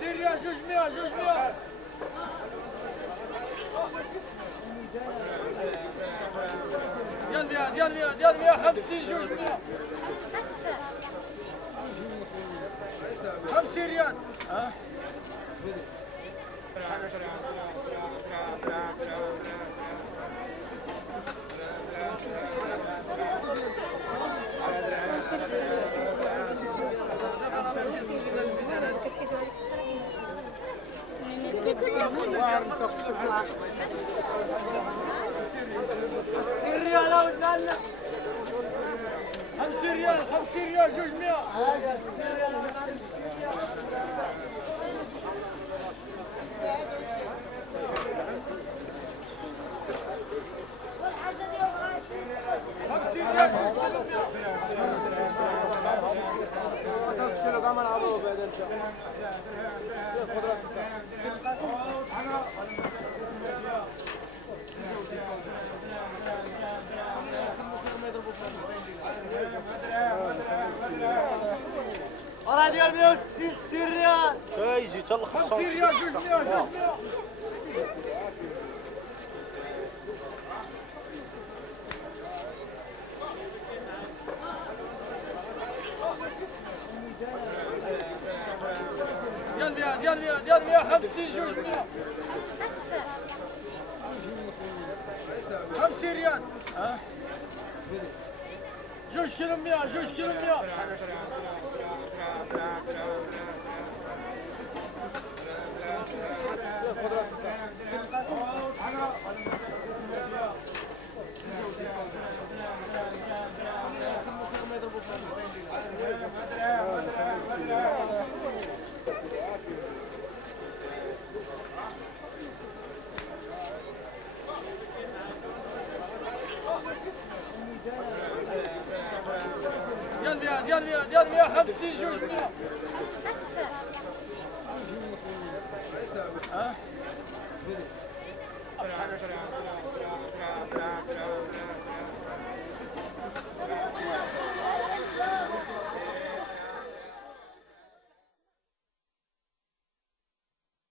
سيريا جوج مية جوج مية. ديال 150 جوج مية. 50 ريال. خمسين ريال جوج مية. أنا ديال 160 ريال. يجي تل 50 ريال جوج مية جوج مية. ديال 150 جوج مية. 50 ريال. جوج كيلو مية جوج كيلو مية. ديال 150 جوج مية.